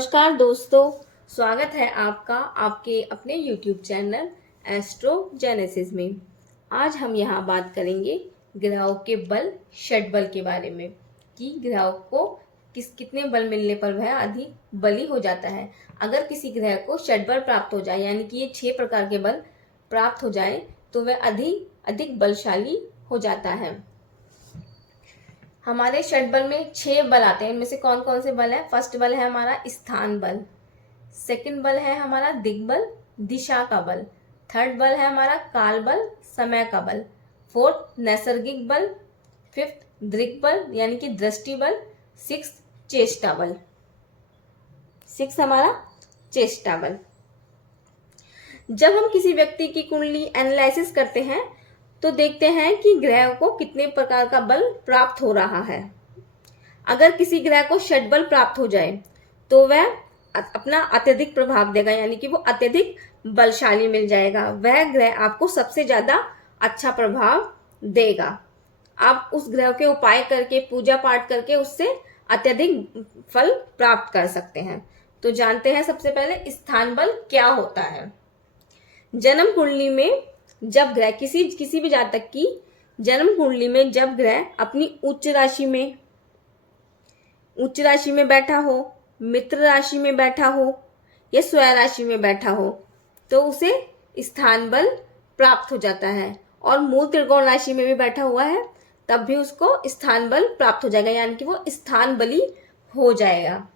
नमस्कार दोस्तों, स्वागत है आपका आपके अपने YouTube चैनल एस्ट्रो जेनेसिस में। आज हम यहाँ बात करेंगे ग्रहों के बल, षट बल के बारे में कि ग्रहों को कितने बल मिलने पर वह अधिक बली हो जाता है। अगर किसी ग्रह को षट बल प्राप्त हो जाए, यानी कि ये 6 प्रकार के बल प्राप्त हो जाए, तो वह अधिक बलशाली हो जाता है। हमारे षट बल में 6 बल आते हैं। इनमें से कौन कौन से बल है? फर्स्ट बल है हमारा स्थान बल, सेकंड बल है हमारा दिग्बल, दिशा का बल, थर्ड बल है हमारा काल बल, समय का बल, फोर्थ नैसर्गिक बल, फिफ्थ दृक् बल यानी कि दृष्टि बल, सिक्स चेष्टा बल। सिक्स हमारा चेष्टा बल। जब हम किसी व्यक्ति की कुंडली एनालिसिस करते हैं तो देखते हैं कि ग्रह को कितने प्रकार का बल प्राप्त हो रहा है। अगर किसी ग्रह को षट बल प्राप्त हो जाए तो वह अपना अत्यधिक प्रभाव देगा, यानी कि वो अत्यधिक बलशाली मिल जाएगा। वह ग्रह आपको सबसे ज्यादा अच्छा प्रभाव देगा। आप उस ग्रह के उपाय करके, पूजा पाठ करके उससे अत्यधिक फल प्राप्त कर सकते हैं। तो जानते हैं सबसे पहले स्थान बल क्या होता है। जन्म कुंडली में जब ग्रह किसी भी जातक की जन्म कुंडली में जब ग्रह अपनी उच्च राशि में बैठा हो, मित्र राशि में बैठा हो या स्वय राशि में बैठा हो, तो उसे स्थान बल प्राप्त हो जाता है। और मूल त्रिकोण राशि में भी बैठा हुआ है तब भी उसको स्थान बल प्राप्त हो जाएगा, यानी कि वो स्थान बली हो जाएगा।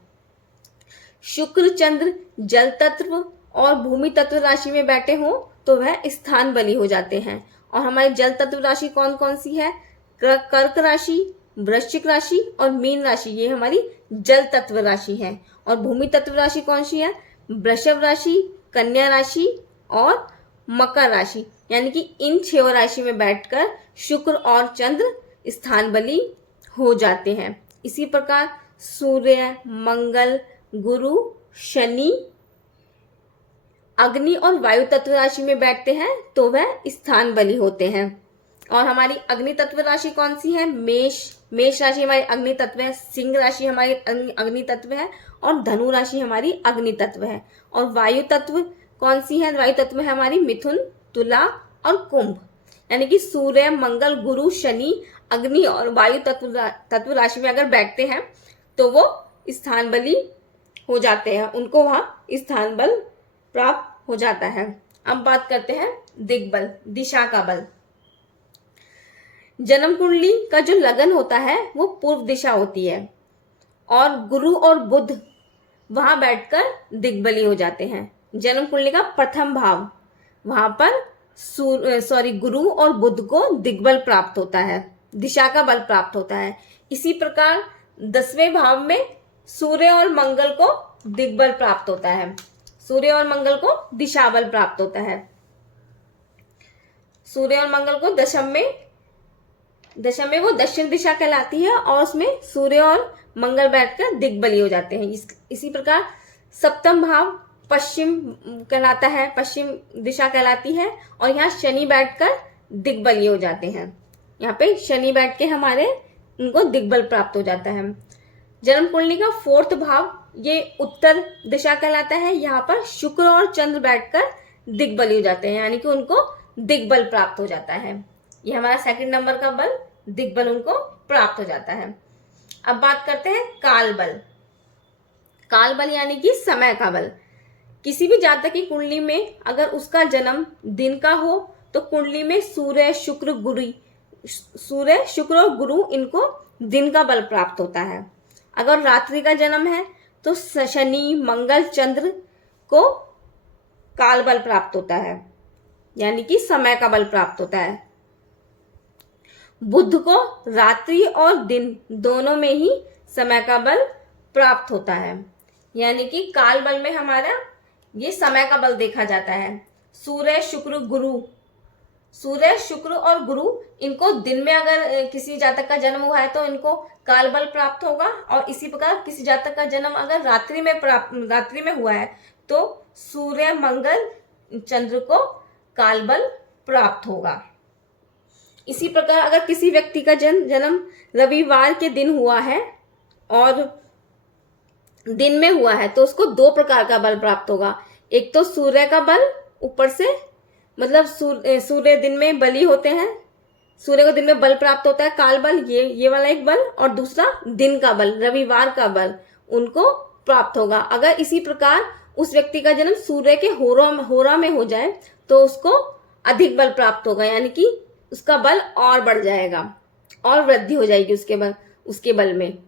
शुक्र चंद्र जल तत्व और भूमि तत्व राशि में बैठे हो तो वह स्थान बली हो जाते हैं। और हमारी जल तत्व राशि कौन कौन सी है? कर्क राशि, वृश्चिक राशि और मीन राशि, ये हमारी जल तत्व राशि है। और भूमि तत्व राशि कौन सी है? वृषभ राशि, कन्या राशि और मकर राशि। यानी कि इन 6 राशि में बैठकर शुक्र और चंद्र स्थान बली हो जाते हैं। इसी प्रकार सूर्य, मंगल, गुरु, शनि, अग्नि और वायु तत्व राशि में बैठते हैं तो वह स्थान बली होते हैं। और हमारी अग्नि तत्व राशि कौन सी है? मेष राशि हमारी अग्नि तत्व है, सिंह राशि हमारी अग्नि तत्व है और धनु राशि हमारी अग्नि तत्व है। और वायु तत्व कौन सी है? वायु तत्व है हमारी मिथुन, तुला और कुंभ। यानी कि सूर्य, मंगल, गुरु, शनि, अग्नि और वायु तत्व राशि में अगर बैठते हैं तो वो स्थान बली हो जाते हैं, उनको वहां स्थान बल प्राप्त हो जाता है। अब बात करते हैं दिग्बल, दिशा का बल। जन्म कुंडली का जो लगन होता है वो पूर्व दिशा होती है और गुरु और बुध वहां बैठकर दिग्बली हो जाते हैं। जन्म कुंडली का प्रथम भाव, वहां पर गुरु और बुध को दिग्बल प्राप्त होता है, दिशा का बल प्राप्त होता है। इसी प्रकार 10वें भाव में सूर्य और मंगल को दिग्बल प्राप्त होता है, सूर्य और मंगल को दिशा बल प्राप्त होता है। सूर्य और मंगल को दशम में वो दक्षिण दिशा कहलाती है और उसमें सूर्य और मंगल बैठकर दिग्बली हो जाते हैं। इसी प्रकार सप्तम भाव पश्चिम कहलाता है, पश्चिम दिशा कहलाती है और यहाँ शनि बैठकर दिग्बली हो जाते हैं। यहाँ पे शनि बैठ के हमारे उनको दिग्बल प्राप्त हो जाता है। जन्म कुंडली का 4th भाव ये उत्तर दिशा कहलाता है। यहाँ पर शुक्र और चंद्र बैठकर दिग्बली हो जाते हैं, यानी कि उनको दिग्बल प्राप्त हो जाता है। ये हमारा 2nd नंबर का बल, दिग्बल उनको प्राप्त हो जाता है। अब बात करते हैं काल बल। काल बल यानी कि समय का बल। किसी भी जातक की कुंडली में अगर उसका जन्म दिन का हो तो कुंडली में सूर्य, शुक्र और गुरु इनको दिन का बल प्राप्त होता है। अगर रात्रि का जन्म है तो शनि, मंगल, चंद्र को काल बल प्राप्त होता है, यानी कि समय का बल प्राप्त होता है। बुध को रात्रि और दिन दोनों में ही समय का बल प्राप्त होता है, यानी कि काल बल में हमारा ये समय का बल देखा जाता है। सूर्य, शुक्र और गुरु इनको दिन में अगर किसी जातक का जन्म हुआ है तो इनको काल बल प्राप्त होगा। और इसी प्रकार किसी जातक का जन्म अगर रात्रि में हुआ है तो सूर्य, मंगल, चंद्र को काल बल प्राप्त होगा। इसी प्रकार अगर किसी व्यक्ति का जन्म रविवार के दिन हुआ है और दिन में हुआ है तो उसको दो प्रकार का बल प्राप्त होगा। एक तो सूर्य का बल ऊपर से, मतलब सूर्य दिन में बली होते हैं, सूर्य को दिन में बल प्राप्त होता है, काल बल, ये वाला एक बल, और दूसरा दिन का बल, रविवार का बल उनको प्राप्त होगा। अगर इसी प्रकार उस व्यक्ति का जन्म सूर्य के होरा में हो जाए तो उसको अधिक बल प्राप्त होगा, यानी कि उसका बल और बढ़ जाएगा और वृद्धि हो जाएगी उसके बल में।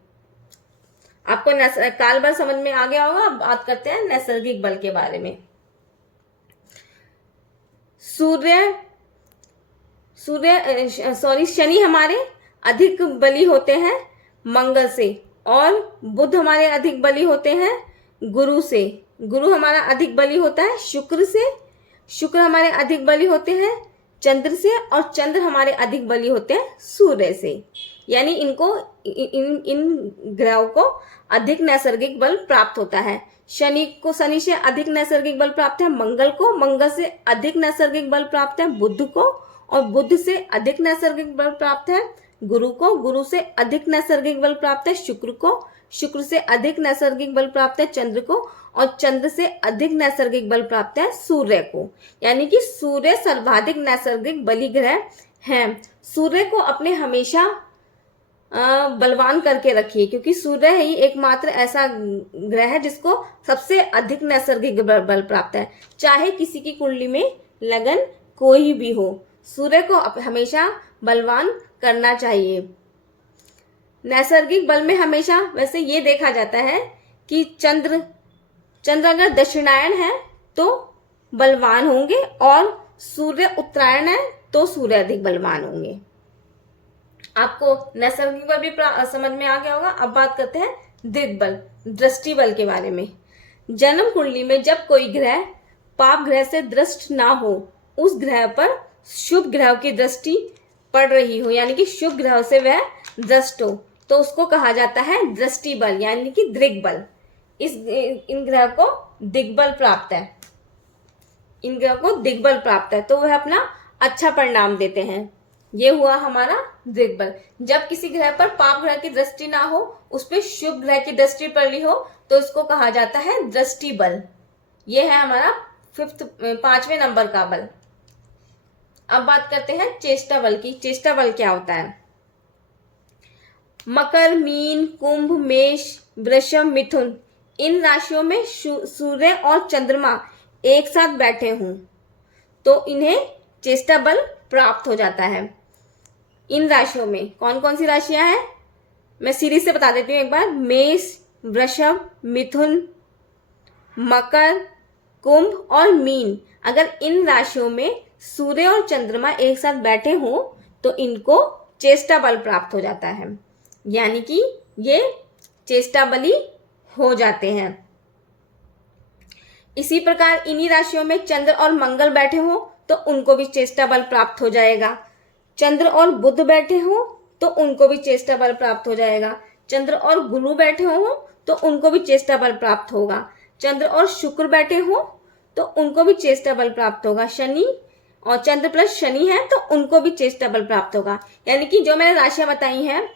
आपको काल बल समझ में आ गया होगा। अब बात करते हैं नैसर्गिक बल के बारे में। शनि हमारे अधिक बली होते हैं मंगल से, और बुध हमारे अधिक बली होते हैं गुरु से। गुरु हमारा अधिक बली होता है शुक्र से, शुक्र हमारे अधिक बली होते हैं चंद्र से, और चंद्र हमारे अधिक बली होते हैं सूर्य से। यानी इन ग्रहों को अधिक नैसर्गिक बल प्राप्त होता है। शनि से अधिक नैसर्गिक बल प्राप्त है मंगल को, मंगल से अधिक नैसर्गिक बल प्राप्त है बुध को, और बुध से अधिक नैसर्गिक बल प्राप्त है गुरु को, गुरु से अधिक नैसर्गिक बल प्राप्त है शुक्र को, शुक्र से अधिक नैसर्गिक बल प्राप्त है चंद्र को, और चंद्र से अधिक नैसर्गिक बल प्राप्त है सूर्य को। यानी कि सूर्य सर्वाधिक नैसर्गिक बली ग्रह है। सूर्य को अपने हमेशा बलवान करके रखिए, क्योंकि सूर्य ही एकमात्र ऐसा ग्रह है जिसको सबसे अधिक नैसर्गिक बल प्राप्त है। चाहे किसी की कुंडली में लगन कोई भी हो, सूर्य को हमेशा बलवान करना चाहिए। नैसर्गिक बल में हमेशा वैसे ये देखा जाता है कि चंद्र अगर दक्षिणायन है तो बलवान होंगे, और सूर्य उत्तरायण है तो सूर्य अधिक बलवान होंगे। आपको नैसर्गिक बल भी समझ में आ गया होगा। अब बात करते हैं दिग्बल, दृष्टि बल के बारे में। जन्म कुंडली में जब कोई ग्रह पाप ग्रह से दृष्ट ना हो, उस ग्रह पर शुभ ग्रह की दृष्टि पड़ रही हो, यानी कि शुभ ग्रह से वह दृष्ट हो, तो उसको कहा जाता है दृष्टि बल, यानी कि दिग्बल। इन ग्रह को दिग्बल प्राप्त है, इन ग्रह को दिग्बल प्राप्त है, तो वह अपना अच्छा परिणाम देते हैं। ये हुआ हमारा दिग्बल। जब किसी ग्रह पर पाप ग्रह की दृष्टि ना हो, उस पर शुभ ग्रह की दृष्टि पड़ी हो, तो इसको कहा जाता है दृष्टि बल। ये है हमारा 5वें नंबर का बल। अब बात करते हैं चेष्टा बल की। चेष्टा बल क्या होता है? मकर, मीन, कुंभ, मेष, वृषभ, मिथुन, इन राशियों में सूर्य और चंद्रमा एक साथ बैठे हों तो इन्हें चेष्टा बल प्राप्त हो जाता है। इन राशियों में कौन कौन सी राशियां हैं, मैं सीरीज से बता देती हूँ एक बार। मेष, वृषभ, मिथुन, मकर, कुंभ और मीन, अगर इन राशियों में सूर्य और चंद्रमा एक साथ बैठे हों तो इनको चेष्टा बल प्राप्त हो जाता है, यानी कि ये चेष्टा बली हो जाते हैं। इसी प्रकार इन्हीं राशियों में चंद्र और मंगल बैठे हों तो उनको भी चेष्टा बल प्राप्त हो जाएगा। चंद्र और बुध बैठे हों तो उनको भी चेष्टा बल प्राप्त हो जाएगा। चंद्र और गुरु बैठे हों तो उनको भी चेष्टा बल प्राप्त होगा। चंद्र और शुक्र बैठे हों तो उनको भी चेष्टा बल प्राप्त होगा। शनि और चंद्र प्लस शनि है तो उनको भी चेष्टा बल प्राप्त होगा। यानी कि जो मैंने राशियां बताई हैं,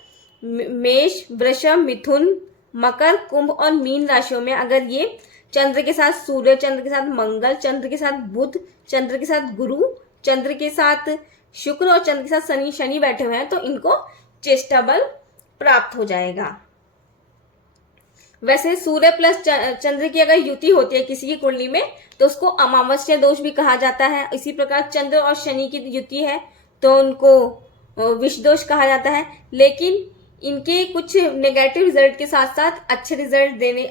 मेष, वृषभ, मिथुन, मकर, कुंभ और मीन राशियों में अगर ये चंद्र के साथ सूर्य, चंद्र के साथ मंगल, चंद्र के साथ बुध, चंद्र के साथ गुरु, चंद्र के साथ शुक्र और चंद्र के साथ शनि बैठे हुए हैं तो इनको चेष्टा बल प्राप्त हो जाएगा। वैसे सूर्य प्लस चंद्र की अगर युति होती है किसी की कुंडली में तो उसको अमावस्या दोष भी कहा जाता है। इसी प्रकार चंद्र और शनि की युति है तो उनको विष दोष कहा जाता है। लेकिन इनके कुछ नेगेटिव रिजल्ट के साथ साथ अच्छे रिजल्ट देने,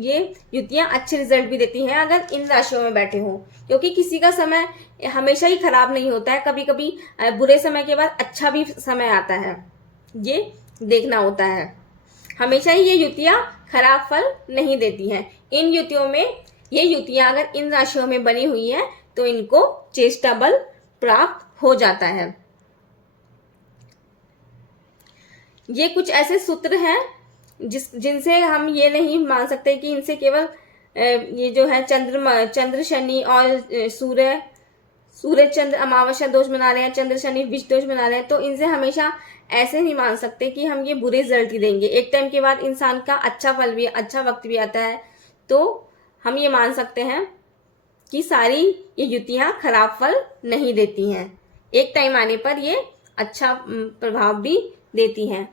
ये युतियां अच्छे रिजल्ट भी देती हैं अगर इन राशियों में बैठे हों, क्योंकि किसी का समय हमेशा ही खराब नहीं होता है, कभी कभी बुरे समय के बाद अच्छा भी समय आता है, ये देखना होता है। हमेशा ही ये युतियां खराब फल नहीं देती हैं। इन युतियों में ये युतियां अगर इन राशियों में बनी हुई हैं तो इनको चेष्टा बल प्राप्त हो जाता है। ये कुछ ऐसे सूत्र हैं जिनसे हम ये नहीं मान सकते कि इनसे केवल ये जो है चंद्र, शनि और सूर्य चंद्र अमावस्या दोष बना रहे हैं, चंद्र शनि विष दोष बना रहे हैं, तो इनसे हमेशा ऐसे नहीं मान सकते कि हम ये बुरे रिजल्ट ही देंगे। एक टाइम के बाद इंसान का अच्छा फल भी, अच्छा वक्त भी आता है, तो हम ये मान सकते हैं कि सारी ये युतियाँ खराब फल नहीं देती हैं। एक टाइम आने पर ये अच्छा प्रभाव भी देती हैं।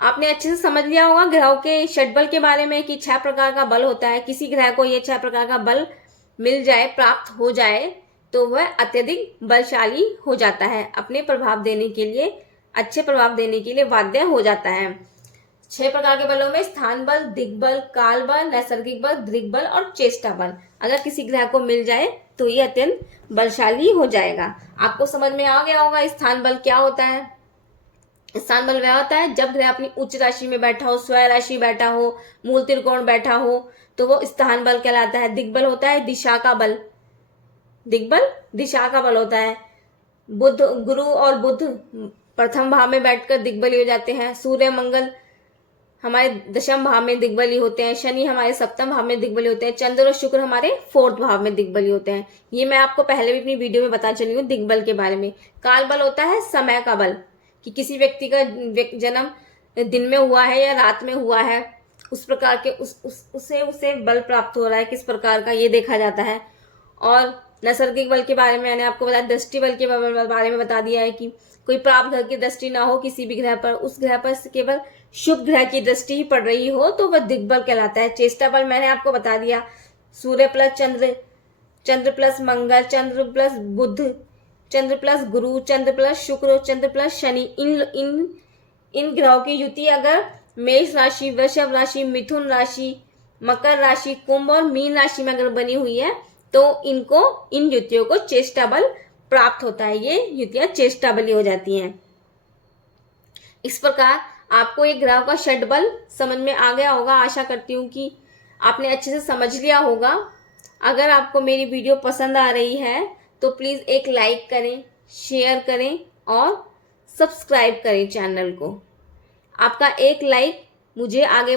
आपने अच्छे से समझ लिया होगा ग्रहों के षटबल के बारे में कि 6 प्रकार का बल होता है। किसी ग्रह को ये 6 प्रकार का बल मिल जाए, प्राप्त हो जाए, तो वह अत्यधिक बलशाली हो जाता है, अपने प्रभाव देने के लिए, अच्छे प्रभाव देने के लिए बाध्य हो जाता है। 6 प्रकार के बलों में स्थान बल, दिग्बल, काल बल, नैसर्गिक बल, दृग्बल और चेष्टा बल अगर किसी ग्रह को मिल जाए तो ये अत्यंत बलशाली हो जाएगा। आपको समझ में आ गया होगा स्थान बल क्या होता है। स्थान बल वह होता है जब ग्रह अपनी उच्च राशि में बैठा हो, स्वय राशि बैठा हो, मूल त्रिकोण बैठा हो, तो वो स्थान बल कहलाता है। दिग्बल होता है दिशा का बल, दिग्बल दिशा का बल होता है। बुध, गुरु और बुध प्रथम भाव में बैठकर दिग्बली हो जाते हैं। सूर्य मंगल हमारे दशम भाव में दिग्बली होते हैं। शनि हमारे सप्तम भाव में दिग्बली होते हैं। चंद्र और शुक्र हमारे 4th भाव में दिग्बली होते हैं। ये मैं आपको पहले भी अपनी वीडियो में बता चली हूँ दिग्बल के बारे में। काल बल होता है समय का बल, कि किसी व्यक्ति का जन्म दिन में हुआ है या रात में हुआ है, उस प्रकार के उसे बल प्राप्त हो रहा है किस प्रकार का, ये देखा जाता है। और नैसर्गिक बल के बारे में मैंने आपको बताया, दृष्टि बल के बारे में बता दिया है कि कोई प्राप्त ग्रह की दृष्टि ना हो किसी भी ग्रह पर, उस ग्रह पर केवल शुभ ग्रह की दृष्टि ही पड़ रही हो तो वह दिग्बल कहलाता है। चेष्टा बल मैंने आपको बता दिया, सूर्य प्लस चंद्र, चंद्र प्लस मंगल, चंद्र प्लस बुध, चंद्र प्लस गुरु, चंद्र प्लस शुक्र, चंद्र प्लस शनि, इन ग्रहों की युति अगर मेष राशि, वृषभ राशि, मिथुन राशि, मकर राशि, कुंभ और मीन राशि में अगर बनी हुई है तो इन युतियों को चेष्टा बल प्राप्त होता है। ये युतियां चेष्टा बली हो जाती हैं। इस प्रकार आपको एक ग्रह का षटबल समझ में आ गया होगा। आशा करती हूँ कि आपने अच्छे से समझ लिया होगा। अगर आपको मेरी वीडियो पसंद आ रही है तो प्लीज़ एक लाइक करें, शेयर करें और सब्सक्राइब करें चैनल को। आपका एक लाइक मुझे आगे